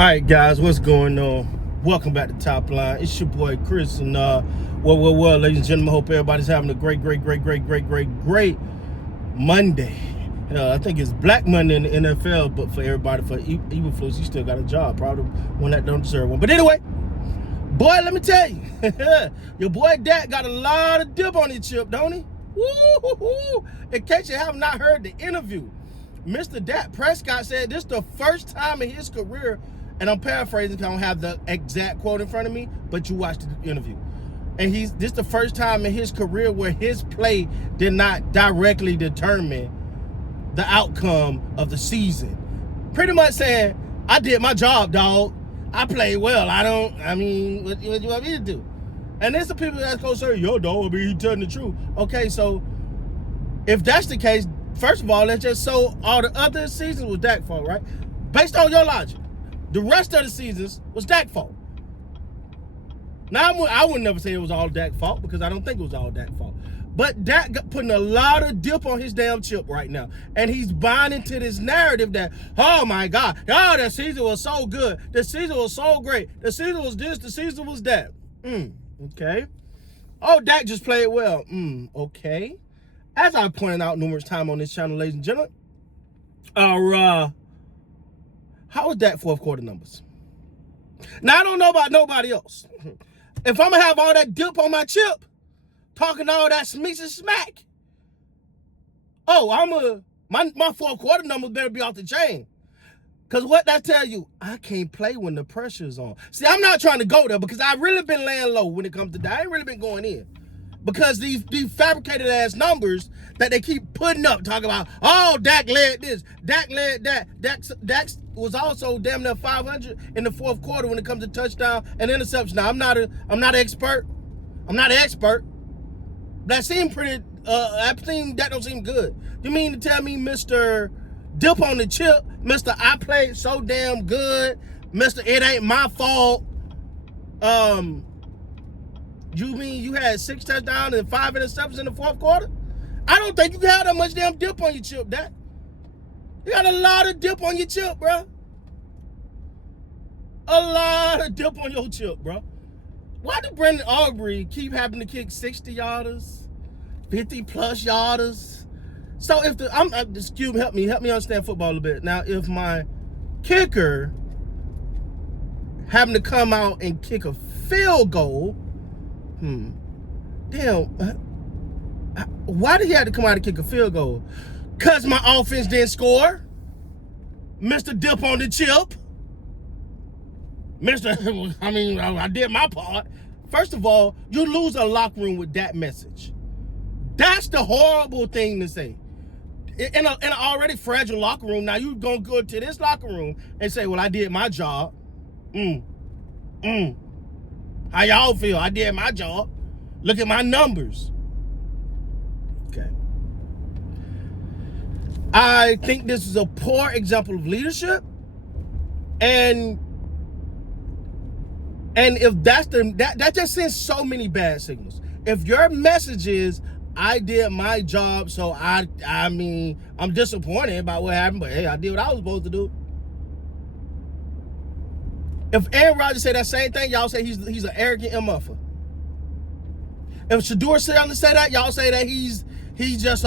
All right, guys, what's going on? Welcome back to Top Line. It's your boy Chris, and well, ladies and gentlemen, hope everybody's having a great Monday. I think it's Black Monday in the NFL, but for everybody, for even Flus, you still got a job. Probably one that don't deserve one. But anyway, boy, let me tell you, your boy DAK got a lot of dip on his chip, don't he? Woo-hoo-hoo. In case you have not heard the interview, Mr. Dak Prescott said this is the first time in his career, and I'm paraphrasing because I don't have the exact quote in front of me, but you watched the interview. And this is the first time in his career where his play did not directly determine the outcome of the season. Pretty much saying, I did my job, dog. I played well. What you want me to do? And there's some people that's going to say, yo, dog, he telling the truth. Okay, so if that's the case, first of all, let's just so all the other seasons was Dak's fault, right? Based on your logic, the rest of the seasons was Dak's fault. Now, I would never say it was all Dak's fault because I don't think it was all Dak's fault. But Dak putting a lot of dip on his damn chip right now. And he's buying into this narrative that, oh my God, that season was so good. The season was so great. The season was this, the season was that. Okay. Oh, Dak just played well. Okay. As I pointed out numerous times on this channel, ladies and gentlemen, how was Dak fourth quarter numbers? Now, I don't know about nobody else. If I'm going to have all that dip on my chip, talking all that smeech and smack, my fourth quarter numbers better be off the chain. Because what that tell you, I can't play when the pressure's on. See, I'm not trying to go there because I've really been laying low when it comes to that. I ain't really been going in. Because these fabricated ass numbers that they keep putting up, talking about, oh, Dak led this, Dak led that. Dak was also damn near 500 in the fourth quarter when it comes to touchdown and interception. Now, I'm not an expert. That seemed pretty. That don't seem good. You mean to tell me, Mr. Dip on the chip, Mr. I played so damn good, Mr. It ain't my fault. You mean you had 6 touchdowns and 5 interceptions in the fourth quarter? I don't think you had that much damn dip on your chip, Dak. You got a lot of dip on your chip, bro. A lot of dip on your chip, bro. Why do Brendan Aubrey keep having to kick 60-yarders, 50-plus yarders? So if excuse me, help me understand football a little bit. Now, if my kicker having to come out and kick a field goal, why did he have to come out and kick a field goal? Because my offense didn't score. Mr. Dip on the chip. I did my part. First of all, you lose a locker room with that message. That's the horrible thing to say. In an already fragile locker room, now you're going to go to this locker room and say, well, I did my job. How y'all feel? I did my job. Look at my numbers. Okay. I think this is a poor example of leadership. And if that's that just sends so many bad signals. If your message is, I did my job, so I'm disappointed about what happened, but hey, I did what I was supposed to do. If Aaron Rodgers say that same thing, y'all say he's an arrogant muffer. If Shador say that, y'all say that he's just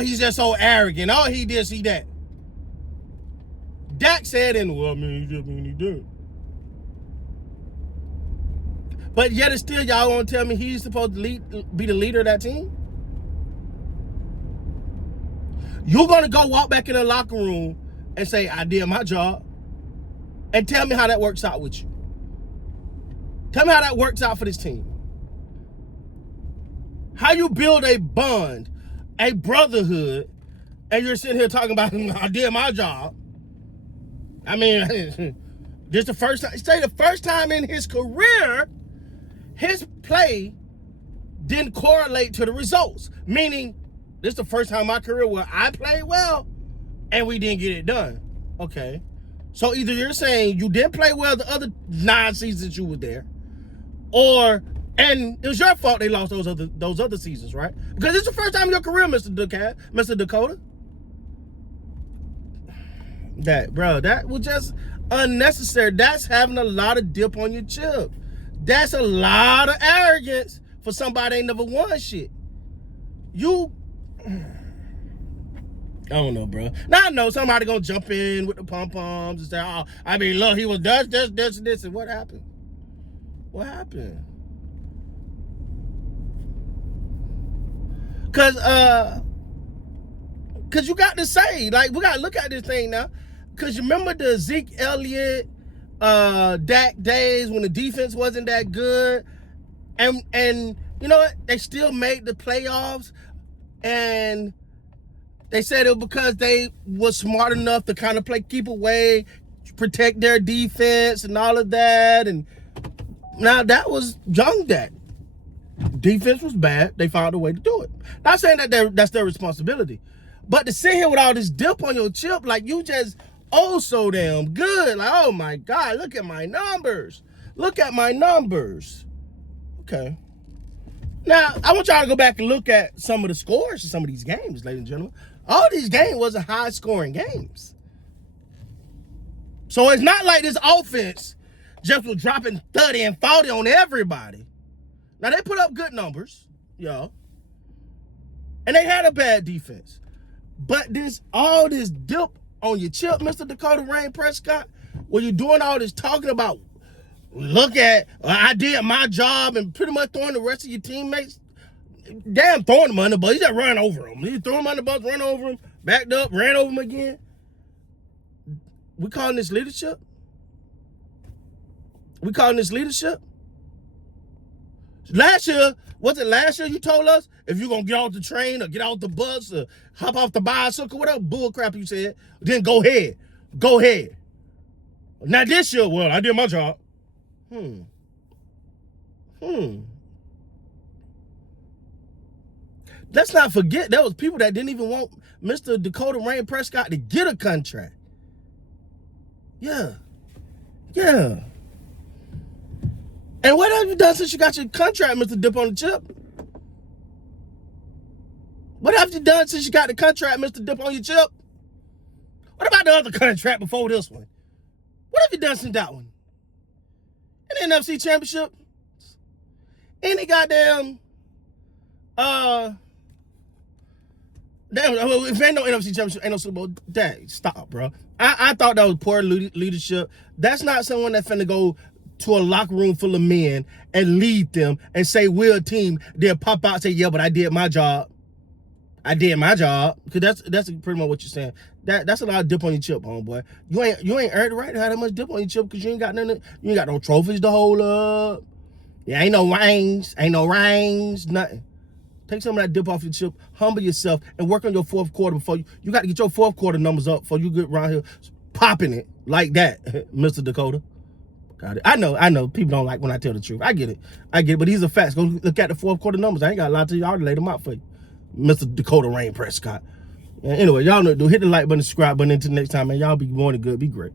he's just so arrogant. Oh, he this, he that. Dak said, he did. But yet it's still y'all want to tell me he's supposed to be the leader of that team? You're gonna go walk back in the locker room and say, I did my job. And tell me how that works out with you. Tell me how that works out for this team. How you build a bond, a brotherhood, and you're sitting here talking about, I did my job. This the first time. Say the first time in his career, his play didn't correlate to the results. Meaning, this is the first time in my career where I played well and we didn't get it done. Okay. So either you're saying you didn't play well the other 9 seasons you were there, and it was your fault they lost those other seasons, right? Because it's the first time in your career, Mr. Dakota. That was just, unnecessary. That's having a lot of dip on your chip. That's a lot of arrogance for somebody ain't never won shit. You, I don't know, bro. Now I know somebody gonna jump in with the pom-poms and say, oh, I mean, look, he was this, and what happened? What happened? Cause you got to say, like, we gotta look at this thing now. Cause you remember the Zeke Elliott, DAK days when the defense wasn't that good, and you know what? They still made the playoffs, and they said it was because they was smart enough to kind of keep away, protect their defense and all of that. And now that was young DAK. Defense was bad. They found a way to do it. Not saying that that's their responsibility, but to sit here with all this dip on your chip, like you just so damn good. Like, oh my God, look at my numbers. Look at my numbers. Okay. Now, I want y'all to go back and look at some of the scores of some of these games, ladies and gentlemen. All these games wasn't high-scoring games. So it's not like this offense just was dropping 30 and 40 on everybody. Now, they put up good numbers, y'all. And they had a bad defense. But all this dip on your chip, Mr. Dakota Rain Prescott, where you're doing all this talking about, look at, I did my job, and pretty much throwing the rest of your teammates, damn, throwing them under the bus. He just ran over them. He threw them under the bus, ran over them, backed up, ran over them again. We calling this leadership? We calling this leadership? Last year you told us if you're going to get off the train or get off the bus or hop off the bicycle, whatever bull crap you said, then go ahead. Go ahead. Now this year, well, I did my job. Let's not forget there was people that didn't even want Mr. Dakota Rain Prescott to get a contract. Yeah. And what have you done since you got your contract, Mr. Dip on the Chip? What have you done since you got the contract, Mr. Dip on your chip? What about the other contract before this one? What have you done since that one? An NFC Championship? Any goddamn, damn, if ain't no NFC Championship, ain't no Super Bowl, dang, stop, bro. I thought that was poor leadership. That's not someone that's finna go to a locker room full of men and lead them and say, we're a team, then pop out and say, yeah, but I did my job. I did my job. Because that's pretty much what you're saying. That's a lot of dip on your chip, homeboy. You ain't earned the right to have that much dip on your chip because you ain't got nothing. You ain't got no trophies to hold up. Yeah, ain't no rings, nothing. Take some of that dip off your chip, humble yourself, and work on your fourth quarter before you got to get your fourth quarter numbers up before you get around here popping it like that, Mr. Dakota. Got it. I know. People don't like when I tell the truth. I get it. But these are facts. Go look at the fourth quarter numbers. I ain't got to lie to you. I already laid them out for you, Mr. Dakota Rain Prescott. Anyway, y'all know, hit the like button, subscribe button. Until next time, man. Y'all be more than good. Be great.